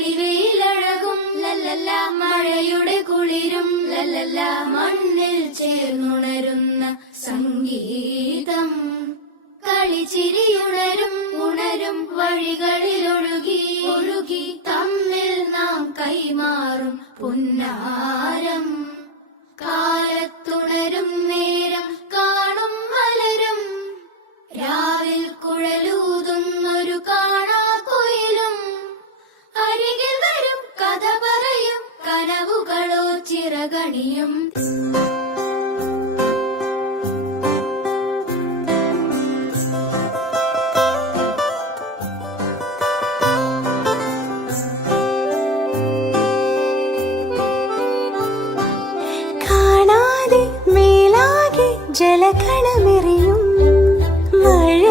തെളിവെയിലഴകും ലല്ലല്ല, മഴയുടെ കുളിരും ലല്ലല്ല, മണ്ണിൽ ചേർന്നുണരുന്ന സംഗീതം. കളിച്ചിരിയുണരും ഉണരും വഴികളിൽ ഒഴുകി ഒഴുകി തമ്മിൽ നാം കൈമാറും പുന്നാരം. കാലത്തുണരും നേരം കാണും മലരും, രാവിൽ കുഴലൂതുന്നൊരു കാണാക്കുയിലും. അരികിൽ വരും കഥ പറയും കനവുകളോ ചിറകണിയും. ജലകളമെറിയും മഴ